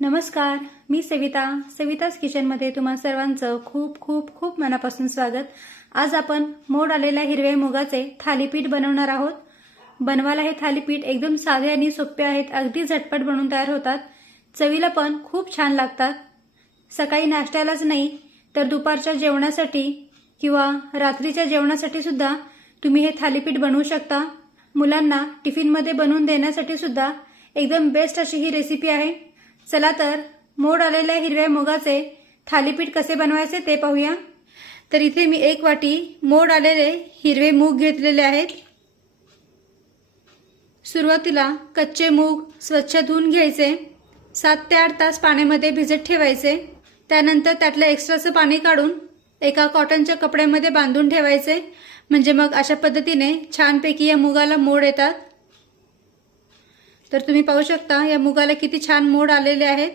नमस्कार, मी सविताच किचनमध्ये तुम्हा सर्वांचं खूप खूप खूप मनापासून स्वागत। आज आपण मोड आलेल्या हिरव्या मुगाचे थालीपीठ बनवणार आहोत। बनवायला हे थालीपीठ एकदम साधे आणि सोपे आहेत, अगदी झटपट बनून तयार होतात। चवीला पण खूप छान लागतात। सकाळी नाश्त्यालाच नाही तर दुपारच्या जेवणासाठी किंवा रात्रीच्या जेवणासाठी सुद्धा तुम्ही हे थालीपीठ बनवू शकता। मुलांना टिफिनमध्ये बनवून देण्यासाठी सुद्धा एकदम बेस्ट अशी ही रेसिपी आहे। चला तर मोड आलेल्या हिरव्या मुगाचे थालीपीठ कसे बनवायचे ते पाहूया। तर इथे मी 1 वाटी मोड आलेले हिरवे मूग घेतलेले आहेत। सुरुवातीला कच्चे मूग स्वच्छ धुवून घ्यायचे, 7 ते 8 तास पाण्यामध्ये भिजत ठेवायचे। त्यानंतर त्यातलं एक्स्ट्राचं पाणी काढून एका कॉटनच्या कपड्यामध्ये बांधून ठेवायचे, म्हणजे मग अशा पद्धतीने छानपैकी या मुगाला मोड येतात। तर तुम्ही पाहू शकता या मुगाला किती छान मोड आलेले आहेत।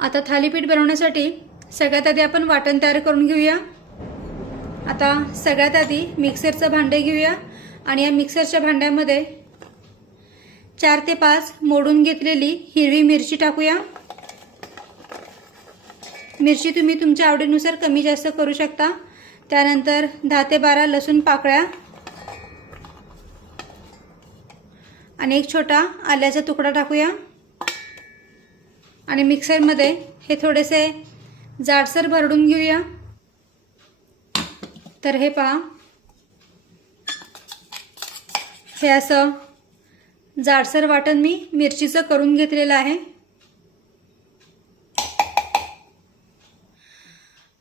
आता थालीपीठ बनवण्यासाठी सगळ्यात आधी आपण वाटण तयार करून घेऊया। आता सगळ्यात आधी मिक्सरचं भांडे घेऊया आणि या मिक्सरच्या भांड्यामध्ये 4 ते 5 मोडून घेतलेली हिरवी मिरची टाकूया। मिरची तुम्ही तुमच्या आवडीनुसार कमी जास्त करू शकता। त्यानंतर 10 ते 12 लसूण पाकळ्या आणि एक छोटा आल्याचा तुकडा टाकूया आणि मिक्सरमध्ये हे थोडेसे जाडसर भरडून घेऊया। तर हे पहा, हे असं जाडसर वाटण मी मिरचीचं करून घेतलेलं आहे।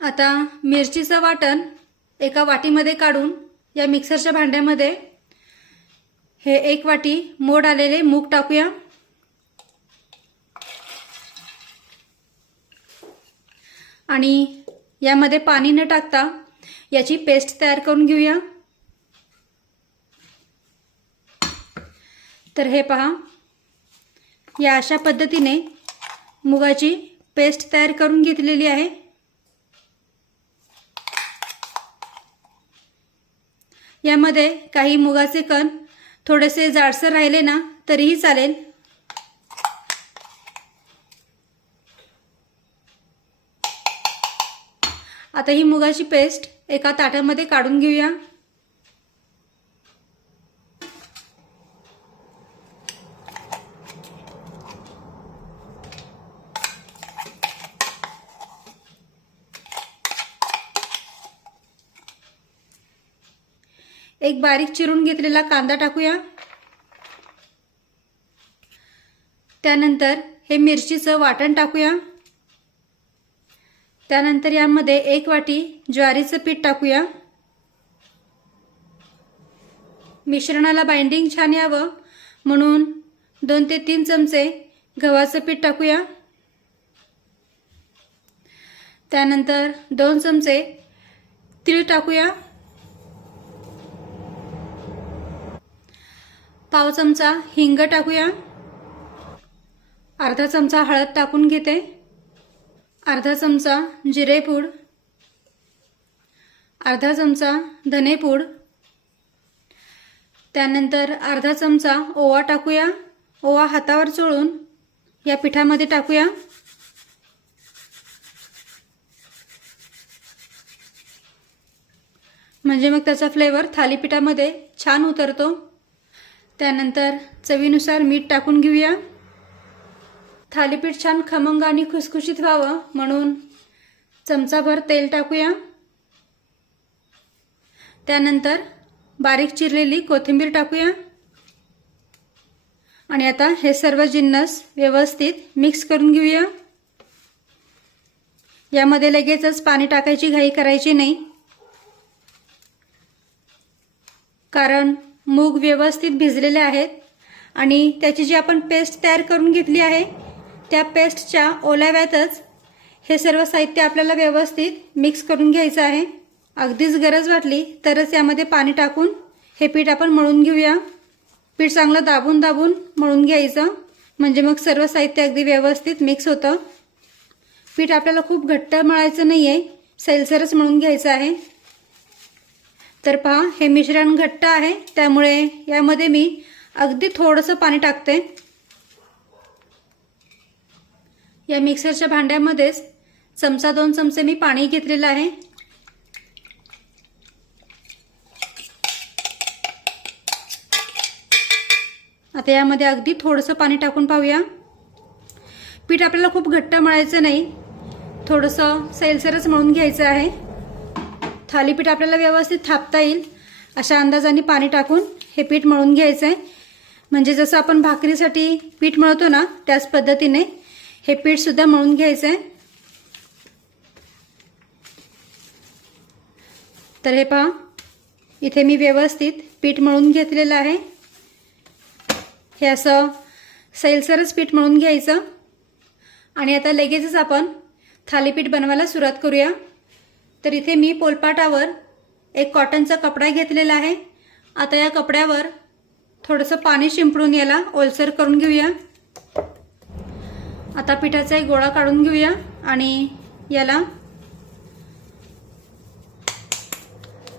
आता मिरचीचं वाटण एका वाटीमध्ये काढून या मिक्सरच्या भांड्यामध्ये हे 1 वाटी मोड आलेले मूग टाकूया आणि यामध्ये पाणी न टाकता याची पेस्ट तयार करून घेऊया। तर हे पहा, या अशा पद्धतीने मुगाची पेस्ट तयार करून घेतलेली आहे। यामध्ये काही मुगाचे कण थोडेसे जाडसर राहिले ना तरीही चालेल। आता ही मुगाची पेस्ट एका ताटामध्ये काढून घेऊया। एक बारीक चिरून घेतलेला कांदा टाकूया। त्यानंतर हे मिरचीचं वाटण टाकूया। त्यानंतर यामध्ये 1 वाटी ज्वारीचं पीठ टाकूया। मिश्रणाला बाइंडिंग छान यावं म्हणून 2 ते 3 चमचे गव्हाचं पीठ टाकूया। त्यानंतर 2 चमचे तीळ टाकूया। पाव चमचा हिंग टाकूया। अर्धा चमचा हळद टाकून घेते। अर्धा चमचा जिरेपूड, अर्धा चमचा धनेपूड, त्यानंतर अर्धा चमचा ओवा टाकूया। ओवा हातावर चोळून या पिठामध्ये टाकूया। म्हणजे मग त्याचा फ्लेवर थालीपीठामध्ये छान उतरतो। त्यानंतर चवीनुसार मीठ टाकून घेऊया। थालीपीठ छान खमंग आणि खुसखुशीत व्हावं म्हणून चमचाभर तेल टाकूया। त्यानंतर बारीक चिरलेली कोथिंबीर टाकूया आणि आता हे सर्व जिन्नस व्यवस्थित मिक्स करून घेऊया। यामध्ये लगेचच पाणी टाकायची घाई करायची नाही, कारण मूग व्यवस्थित भिजलेले आहेत आणि त्याची जी आपण पेस्ट तयार करून घेतली आहे त्या पेस्टच्या ओलाव्यातच हे सर्व साहित्य आपल्याला व्यवस्थित मिक्स करून घ्यायचं आहे। अगदीच गरज वाटली तरच यामध्ये पाणी टाकून हे पीठ आपण मळून घेऊया। पीठ चांगलं दाबून दाबून मळून घ्यायचं, म्हणजे मग सर्व साहित्य अगदी व्यवस्थित मिक्स होतं। पीठ आपल्याला खूप घट्ट मळायचं नाहीये, सैलसरच मळून घ्यायचं आहे। तर पहा, हे मिश्रण घट्ट आहे, त्यामुळे यामध्ये मी अगदी थोडंसं पाणी टाकते. या मिक्सरच्या भांड्यामध्येच चमचा 2 चमचे मी पाणी घेतलेलं आहे. आता यामध्ये अगदी थोडंसं पाणी टाकून पाहूया. पीठ आपल्याला खूप घट्ट मळायचं नाही, थोडंसं सैलसरच मळून घ्यायचं आहे. थालीपीठ आपल्याला व्यवस्थित थापता येईल अशा अंदाजाने पाणी टाकून हे पीठ मळून घ्यायचं आहे. म्हणजे जसं आपण भाकरीसाठी पीठ मळतो ना, त्याच पद्धतीने हे पीठ सुद्धा मळून घ्यायचं आहे. तर हे पहा, इथे मी व्यवस्थित पीठ मळून घेतलेलं आहे. हे असं सैलसरच पीठ मळून घ्यायचं. आणि आता लगेचच आपण थालीपीठ बनवायला सुरुवात करूया. तर इथे मी पोलपाटावर एक कॉटनचा कपडा घेतलेला आहे. आता या कपड्यावर थोडंसं पाणी शिंपडून याला ओलसर करून घेऊया. आता पिठाचा एक गोळा काढून घेऊया आणि याला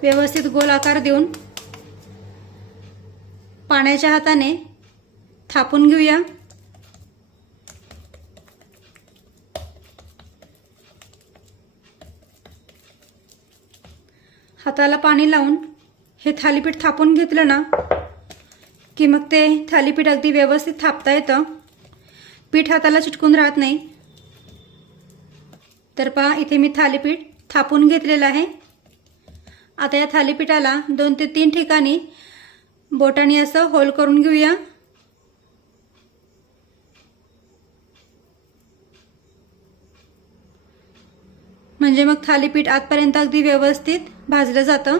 व्यवस्थित गोल आकार देऊन पाण्याच्या हाताने थापून घेऊया. हाताला पाणी लावून हे थालीपीठ थापून घेतलं ना की मग ते थालीपीठ अगदी व्यवस्थित थापता येतं. पीठ हाताला चिटकून राहत नाही. तर पहा, इथे मी थालीपीठ थापून घेतलेलं आहे. आता या थालीपीठाला 2 ते 3 ठिकाणी बोटाने असं होल करून घेऊया. म्हणजे मग थालीपीठ आतपर्यंत अगदी व्यवस्थित भाजलं जातं.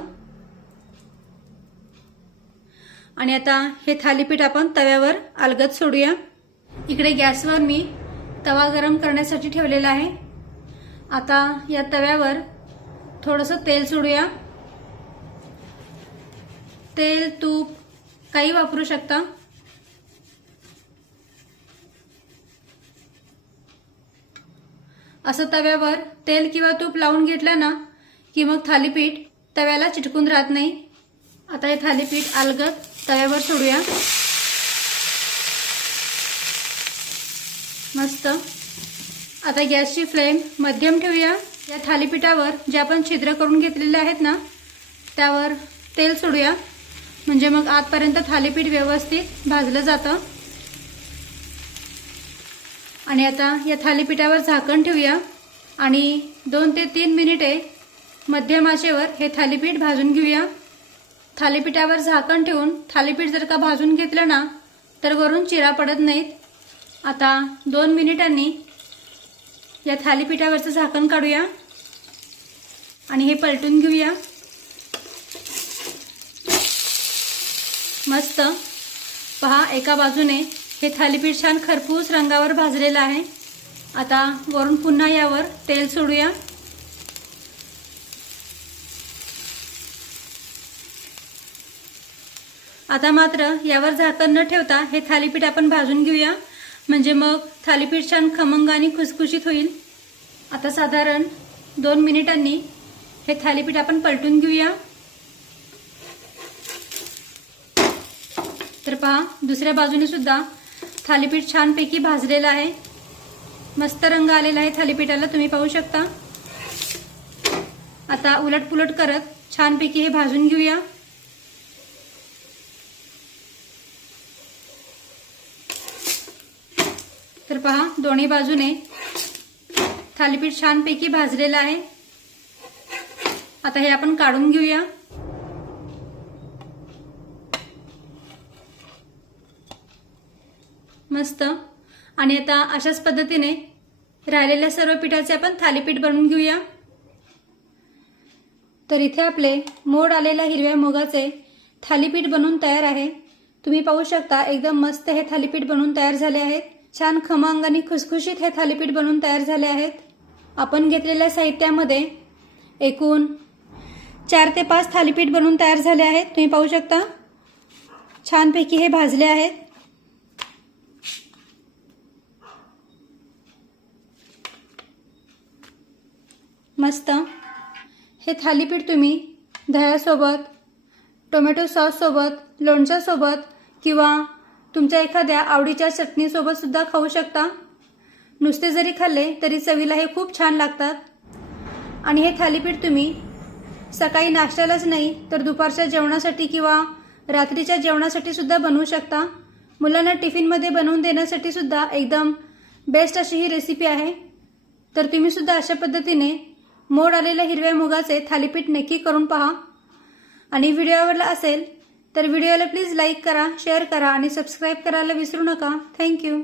आणि आता हे थालीपीठ आपण तव्यावर अलगद सोडूया. इकडे गॅसवर मी तवा गरम करण्यासाठी ठेवलेला आहे. आता या तव्यावर थोडंसं तेल सोडूया. तेल, तूप काही वापरू शकता. असं तव्यावर तेल किंवा तूप लावून घेतलं ना की मग थालीपीठ तव्याला चिटकून राहत नाही. आता हे थालीपीठ अलगद तव्यावर सोडूया. मस्त. आता गॅसची फ्लेम मध्यम ठेवूया. या थालीपीठावर जे आपण छिद्र करून घेतलेले आहेत ना, त्यावर तेल सोडूया. म्हणजे मग आतपर्यंत थालीपीठ व्यवस्थित भाजलं जातं. आणि आता या थालीपीठावर झाकण ठेवूया आणि 2 ते 3 मिनिटे मध्यम आचेवर हे थालीपीठ भाजून घेऊया. थालीपीठावर झाकण ठेवून थालीपीठ जर का भाजून घेतलं ना तर वरून चिरा पडत नाहीत. आता 2 मिनिटांनी या थालीपीठावरचं झाकण काढूया आणि हे पलटून घेऊया. मस्त. पहा, एका बाजूने हे थालीपीठ छान खरपूस रंगावर भाजलेलं आहे. आता वरून पुन्हा यावर तेल सोडूया. आता मात्र यावर झाकण न ठेवता हे थालीपीठ आपण भाजून घेऊया. म्हणजे मग थालीपीठ छान खमंग आणि खुसखुशीत होईल. आता साधारण 2 मिनिटांनी हे थालीपीठ आपण पलटून घेऊया. तर पहा, दुसऱ्या बाजूने सुद्धा थालीपीठ छानपैकी भाजलेलं आहे. मस्त रंग आलेला आहे थालीपीठाला, तुम्ही पाहू शकता. आता उलटपुलट करत छानपैकी हे भाजून घेऊया. तर पहा, दोन्ही बाजूने थालीपीठ छानपैकी भाजलेलं आहे. आता हे आपण काढून घेऊया. मस्त. आणि आता अशाच पद्धतीने राहिलेल्या सर्व पिठाचे आपण थालीपीठ बनवून घेऊया. तर इथे आपले मोड आलेल्या हिरव्या मुगाचे थालीपीठ बनवून तयार आहे. तुम्ही पाहू शकता, एकदम मस्त हे थालीपीठ बनवून तयार झाले आहेत. छान खमंग आणि खुसखुशीत हे थालीपीठ बनवून तयार झाले आहेत. आपण घेतलेल्या साहित्यामध्ये एकूण 4 ते 5 थालीपीठ बनवून तयार झाले आहेत. तुम्ही पाहू शकता, छानपैकी हे भाजले आहेत. मस्त. हे थालीपीठ तुम्ही दह्यासोबत, टोमॅटो सॉस सोबत, लोणच्यासोबत किंवा तुमच्या एखाद्या आवडीच्या चटणीसोबत सुद्धा खाऊ शकता. नुसते जरी खाल्ले तरी चवीला हे खूप छान लागतात. आणि हे थालीपीठ तुम्ही सकाळी नाश्त्यालाच नाही तर दुपारच्या जेवणासाठी किंवा रात्रीच्या जेवणासाठी सुद्धा बनवू शकता. मुलांना टिफिनमध्ये बनवून देण्यासाठी सुद्धा एकदम बेस्ट अशी ही रेसिपी आहे. तर तुम्ही सुद्धा अशा पद्धतीने मोड आलेल्या हिरव्या मुगाचे थालीपीठ नक्की करून पहा. आणि व्हिडिओ आवडला असेल तर व्हिडिओला प्लीज लाईक करा, शेअर करा आणि सबस्क्राईब करायला विसरू नका. थँक्यू.